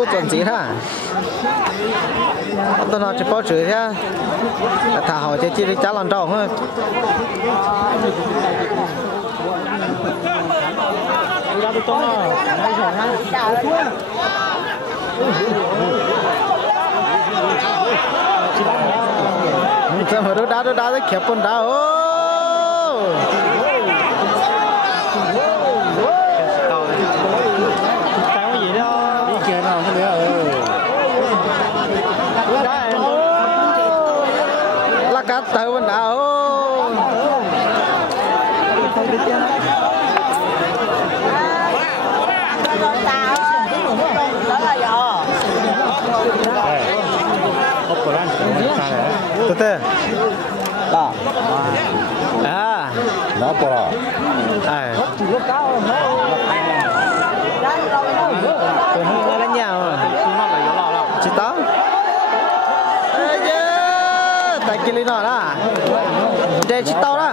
cố chuẩn gì ha tôi nói chỉ bao chữ thế thả hỏi chỉ đi trả lần đầu thôi giờ mà đá đấy khép con đá là cá tàu con đá Tete. Đó. À. Nó bò. À. Tôi không nói nhau. Chị tao. Ê, tại kia lên đó. Đây chị tao đó.